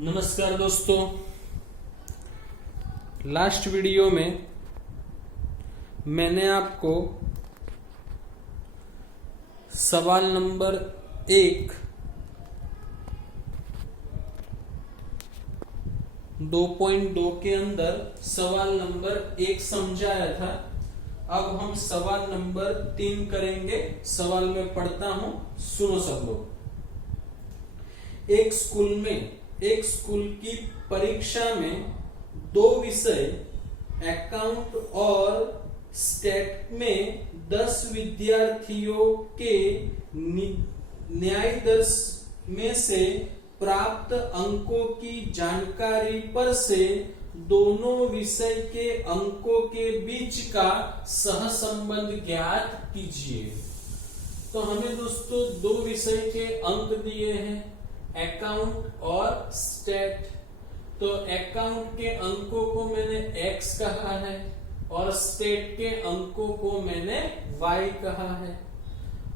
नमस्कार दोस्तों, last video में मैंने आपको सवाल नंबर 2.2 के अंदर सवाल नंबर 1 समझाया था। अब हम सवाल नंबर 3 करेंगे। सवाल में पढ़ता हूं, सुनो सब लोग। एक स्कूल की परीक्षा में 2 विषय अकाउंट और स्टैट में 10 विद्यार्थियों के न्याय दर्श में से प्राप्त अंकों की जानकारी पर से दोनों विषय के अंकों के बीच का सहसंबंध ज्ञात कीजिए। तो हमें दोस्तों 2 विषय के अंक दिए हैं, अकाउंट और स्टैट। तो अकाउंट के अंकों को मैंने x कहा है और स्टेट के अंकों को मैंने y कहा है।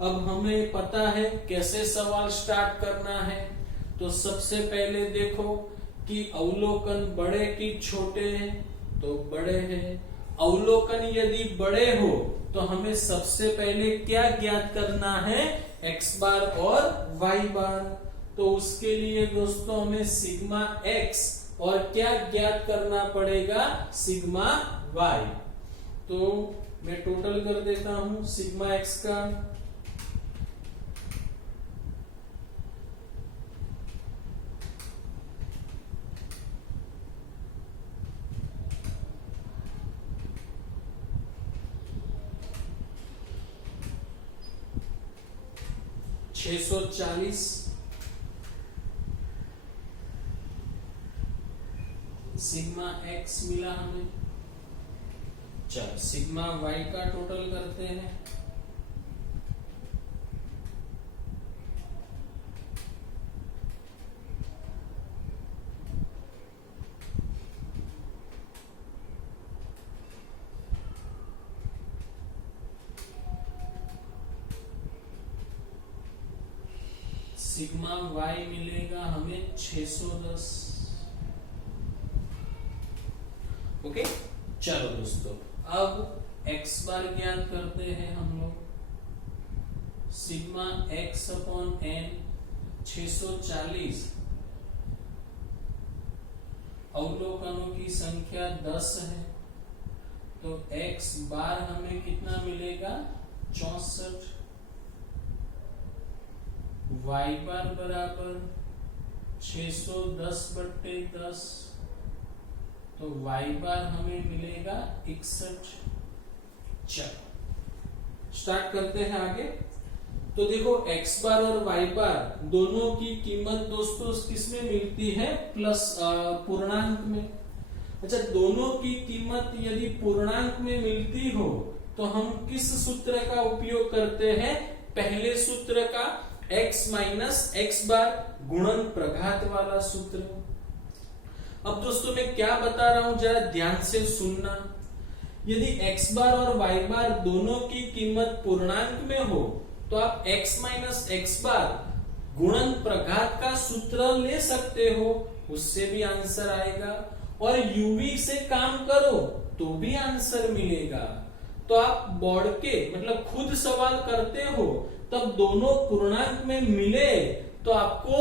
अब हमें पता है कैसे सवाल स्टार्ट करना है। तो सबसे पहले देखो कि अवलोकन बड़े कि छोटे हैं, तो बड़े हैं। अवलोकन यदि बड़े हो तो हमें सबसे पहले क्या ज्ञात करना है, x बार और y बार। तो उसके लिए दोस्तों हमें सिग्मा x और क्या ज्ञात करना पड़ेगा, सिग्मा y। तो मैं टोटल कर देता हूं सिग्मा x का। $640 सिग्मा x मिला हमें। चल सिग्मा y का टोटल करते हैं। सिग्मा y मिलेगा हमें 610। ओके, चलो दोस्तों अब x बार ज्ञात करते हैं हम लोग। सिग्मा x अपॉन n 640 अवलोकनों की संख्या 10 है, तो x बार हमें कितना मिलेगा, 64। y बार बराबर 610/10, तो y बार हमें मिलेगा 61। चलो स्टार्ट करते हैं आगे। तो देखो x बार और y बार दोनों की कीमत दोस्तों किसमें मिलती है, प्लस पूर्णांक में। अच्छा, दोनों की कीमत यदि पूर्णांक में मिलती हो तो हम किस सूत्र का उपयोग करते हैं, पहले सूत्र का, x माइनस x बार गुणन प्रघात वाला सूत्र। अब दोस्तों मैं क्या बता रहा हूं जरा ध्यान से सुनना। यदि x बार और y बार दोनों की कीमत पूर्णांक में हो तो आप x माइनस x बार गुणन प्रघात का सूत्र ले सकते हो, उससे भी आंसर आएगा। और uv से काम करो तो भी आंसर मिलेगा। तो आप बोर्ड के मतलब खुद सवाल करते हो तब दोनों पूर्णांक में मिले तो आपको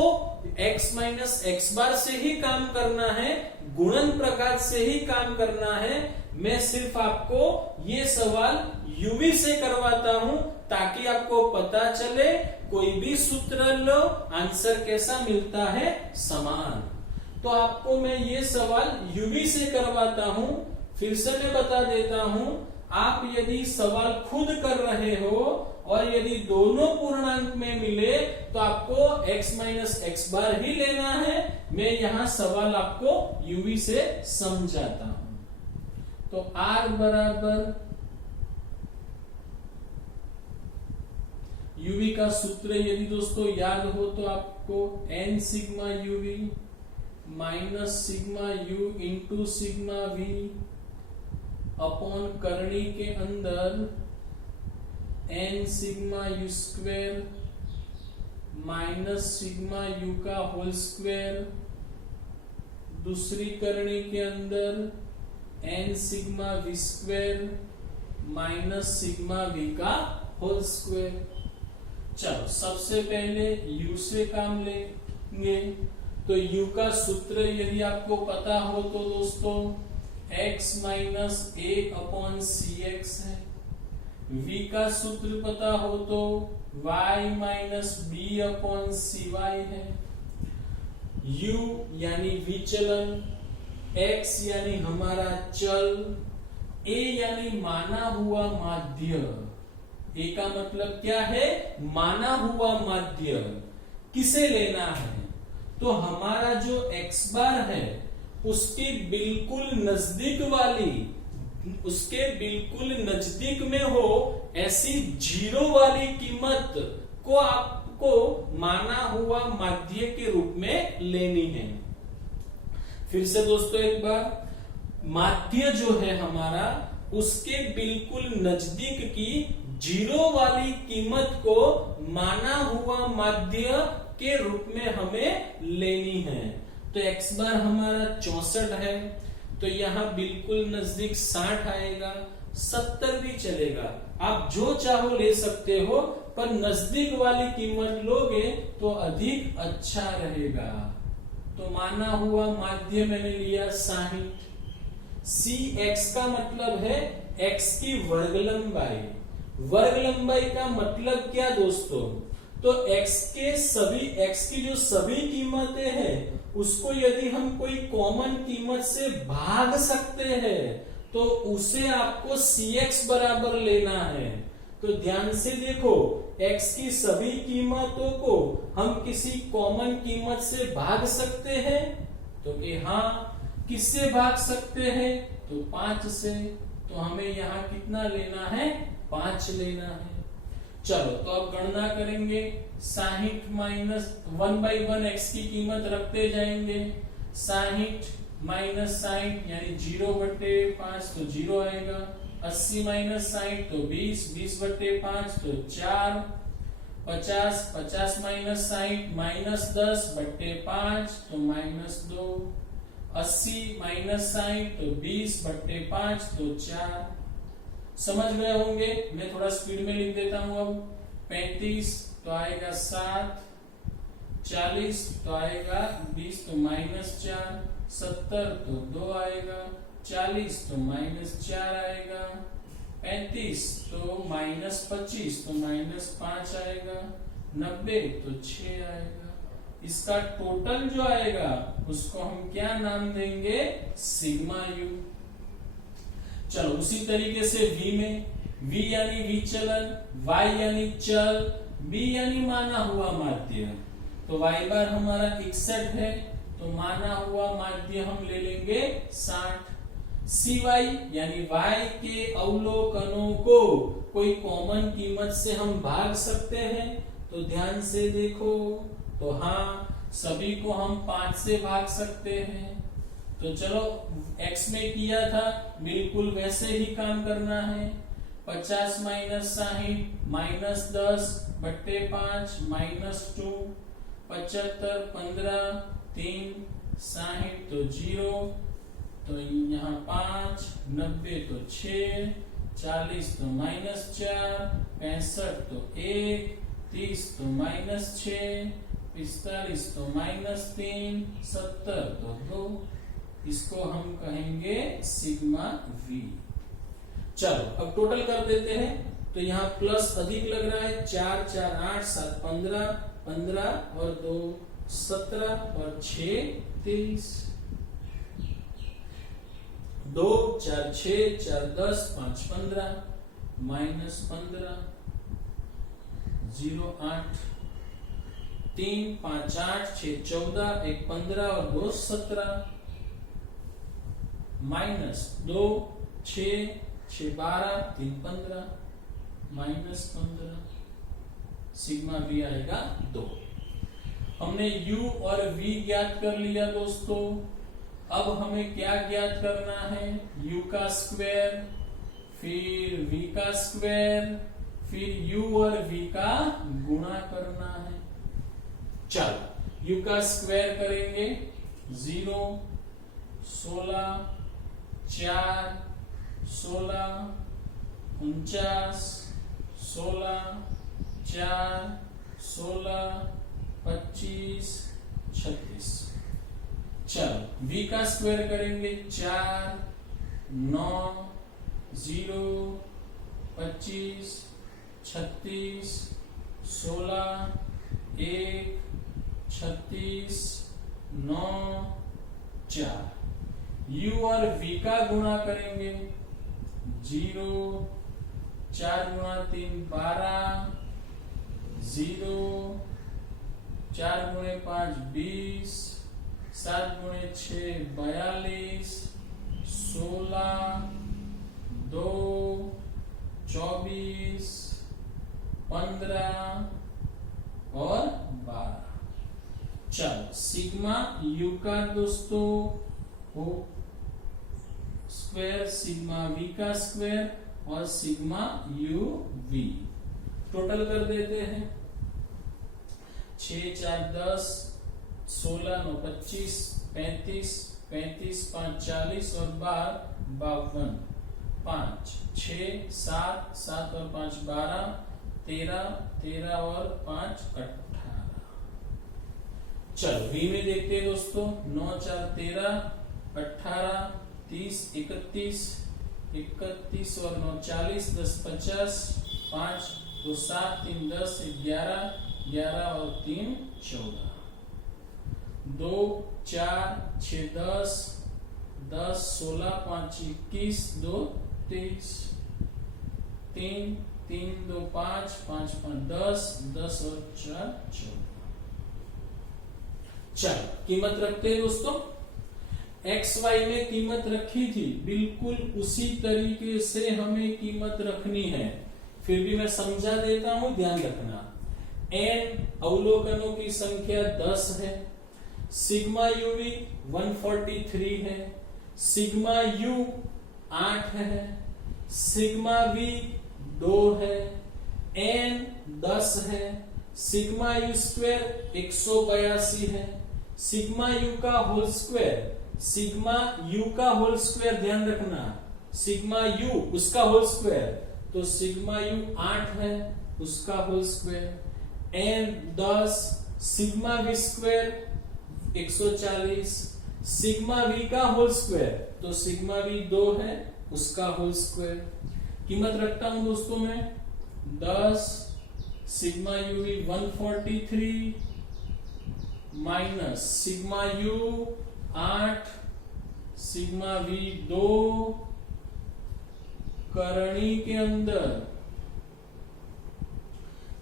x माइनस x बार से ही काम करना है, गुणन प्रकार से ही काम करना है। मैं सिर्फ आपको ये सवाल uv से करवाता हूं ताकि आपको पता चले कोई भी सूत्र लो आंसर कैसा मिलता है, समान। तो आपको मैं ये सवाल uv से करवाता हूं। फिर से मैं बता देता हूं, आप यदि सवाल खुद कर रहे हो और यदि दोनों पूर्णांक में मिले तो आपको x माइनस x बार ही लेना है। मैं यहां सवाल आपको uv से समझाता हूं। तो r बराबर uv का सूत्र यदि दोस्तों याद हो तो आपको n sigma uv minus sigma u into sigma v upon करनी के अंदर n sigma u square minus sigma u का होल स्क्वेर दूसरी करनी के अंदर n sigma v square minus sigma v का होल स्क्वायर। चलो सबसे पहले u से काम लेंगे। तो u का सूत्र यदि आपको पता हो तो दोस्तों x minus a upon C X है। v का सूत्र पता हो तो y minus b upon C Y है। u यानी विचलन, x यानी हमारा चल, a यानी माना हुआ माध्य। a का मतलब क्या है? माना हुआ माध्य। किसे लेना है? तो हमारा जो x बार है उसके बिल्कुल नजदीक वाली, उसके बिल्कुल नजदीक में हो ऐसी जीरो वाली कीमत को आपको माना हुआ माध्य के रूप में लेनी है। फिर से दोस्तों एक बार, माध्य जो है हमारा उसके बिल्कुल नजदीक की जीरो वाली कीमत को माना हुआ माध्य के रूप में हमें लेनी है। तो x बार हमारा 64 है, तो यहां बिल्कुल नजदीक 60 आएगा, 70 भी चलेगा, आप जो चाहो ले सकते हो, पर नजदीक वाली कीमत लोगे तो अधिक अच्छा रहेगा। तो माना हुआ माध्य मैंने लिया 60। सी एक्स का मतलब है x की वर्ग लंबाई। वर्ग लंबाई का मतलब क्या दोस्तों? तो x की जो सभी कीमतें हैं उसको यदि हम कोई कॉमन कीमत से भाग सकते हैं तो उसे आपको cx बराबर लेना है। तो ध्यान से देखो, x की सभी कीमतों को हम किसी कॉमन कीमत से भाग सकते हैं, तो कि हाँ, किससे भाग सकते हैं? तो 5 से। तो हमें यहाँ कितना लेना है? 5 लेना है। चलो तो अब गणना करेंगे। 60 माइनस 1/1 x की कीमत रखते जाएंगे। 60 माइनस 60 यानी 0/5 तो 0 आएगा। 80 माइनस 60 तो 20, 20/5 तो 4। 50 माइनस 60 माइनस 10/5 तो -2। 80 माइनस 60 तो 20/5 तो 4। समझ गए होंगे? मैं थोड़ा स्पीड में लिख देता हूं। अब 35 तो आएगा 7, 40 तो आएगा 20 तो -4, 70 तो 2 आएगा, 40 तो -4 आएगा, 35 तो -25 तो -5 आएगा, 90 तो 6 आएगा। इसका टोटल जो आएगा उसको हम क्या नाम देंगे? Sigma you. चलो उसी तरीके से v में, v यानी विचलन, y यानी चल, b यानी माना हुआ माध्य। तो y बार हमारा 61 है, तो माना हुआ माध्य हम ले लेंगे 60। cy यानी y के अवलोकनों को कोई कॉमन कीमत से हम भाग सकते हैं, तो ध्यान से देखो, तो हाँ, सभी को हम 5 से भाग सकते हैं। तो चलो x में किया था, बिल्कुल वैसे ही काम करना है। 50 माइनस 60 माइनस 10/5 -2। 75 15 3 60 तो 0, तो यहाँ 5, 90 तो 6, 40 तो -4, 65 तो 1, 30 तो -6, 45 तो -3, 70 तो 2। इसको हम कहेंगे सिग्मा v। चलो अब टोटल कर देते हैं। तो यहाँ प्लस अधिक लग रहा है, 4 4 8 7 15, 15 और 2 17 और 6 23, 2 4 6 4 10 5 15, -15, 0 8, 3 5 8 6 14, 1 15 और 2 17, -2 6 6 12 3 15, -15। सिग्मा v आएगा 2। हमने u और v ज्ञात कर लिया दोस्तों। अब हमें क्या ज्ञात करना है? u का स्क्वायर, फिर v का स्क्वायर, फिर u और v का गुणा करना है। चलो u का स्क्वायर करेंगे 0, 16, 4, 16, 49, 16, 4, 16, 25, 36। चलो v का स्क्वायर करेंगे 4, 9, 0, 25, 36, 16, 1, 36, 9, 4। u और v का गुणा करेंगे 0, 4 गुणा 3 12, 0, 4 गुणे 5 20, 7 गुणे 6 42, 16, 2, 24, 15 और 12। चलो सिग्मा यू का दोस्तों हो स्क्वायर, सिग्मा वी का स्क्वायर और सिग्मा यू वी टोटल कर देते हैं। 6 4 10, 16 9 25, 35, 35 5 40 और 12 52, 5 6 7 7 और 5 12, 13 13 और 5 18। चलो v में देखते हैं दोस्तों 9 4 13, 18, 30 31, 31 और 9 40, 10 50, 5 2 7 3 10, 11 11 और 3 14, 2 4 6 10, 10 16 5 21, 2 23, 3 3 2 5 5 5 10 10 और 4 14। चलो कीमत रखते हैं दोस्तों। एक्स वाई में कीमत रखी थी, बिल्कुल उसी तरीके से हमें कीमत रखनी है। फिर भी मैं समझा देता हूं, ध्यान रखना। एन अवलोकनों की संख्या 10 है, सिग्मा यूवी 143 है, सिग्मा यू 8 है, सिग्मा वी 2 है, एन 10 है, सिग्मा यू स्क्वायर 182 है, सिग्मा यू का होल स्क्वायर, सिग्मा यू का होल स्क्वायर ध्यान रखना, सिग्मा यू उसका होल स्क्वायर, तो सिग्मा यू 8 है उसका whole square, N 10, sigma V square 140, sigma V का होल स्क्वायर, तो सिग्मा वी 2 है उसका होल स्क्वायर। कीमत रखता हूं दोस्तों मैं 10, sigma U V 143 minus sigma U 8, sigma V 2, करणी के अंदर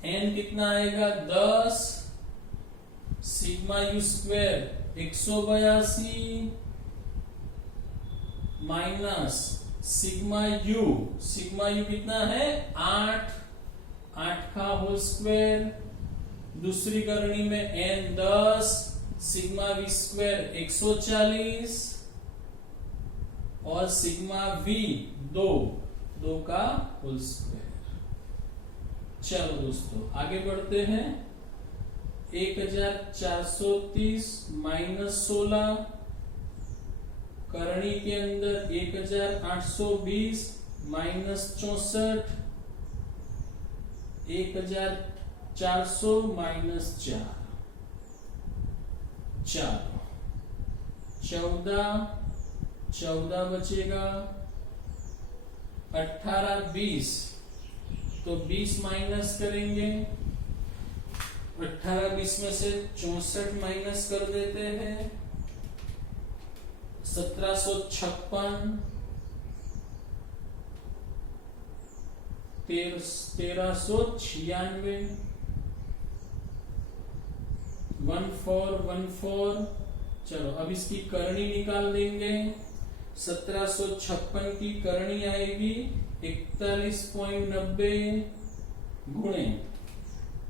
एन कितना आएगा 10, sigma U square 182 minus sigma U कितना है 8 का होल स्क्वायर, दूसरी करनी में एन 10, सिग्मा वी स्क्वायर 140 और सिग्मा वी 2 का होल स्क्वायर। चलो दोस्तों आगे बढ़ते हैं। 1430 माइनस 16, करणी के अंदर 1820 माइनस 64, 1400 माइनस 4, 14 बचेगा, 18 20, तो 20 माइनस करेंगे, 18 20 में से 64 माइनस कर देते हैं, 1756, 1396, 1414। चलो अब इसकी करणी निकाल देंगे। 1756 की करणी आएगी 41.90 गुणे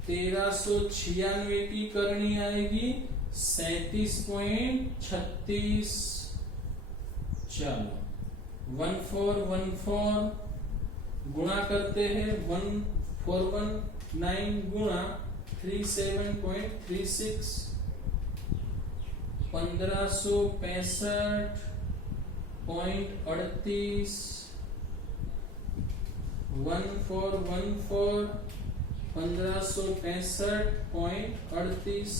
1396 की करणी आएगी 37.36। चलो 1414 गुणा करते हैं 1419 गुणा 37.36, 1565 0.38 1414 1565.38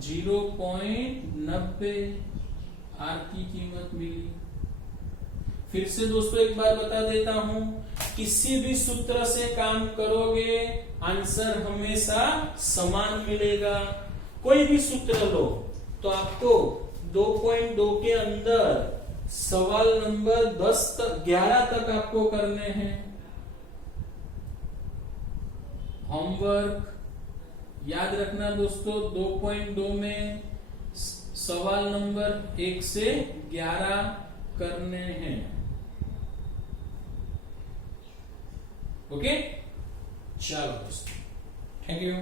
0.90 आर की कीमत मिली। फिर से दोस्तों एक बार बता देता हूं, किसी भी सूत्र से काम करोगे आंसर हमेशा समान मिलेगा। कोई भी सूत्र लो तो आपको 2.2 के अंदर सवाल नंबर 11 तक आपको करने हैं। होमवर्क याद रखना दोस्तों, 2.2 में सवाल नंबर 1 से 11 करने हैं। ओके, चलो दोस्तों, थैंक यू।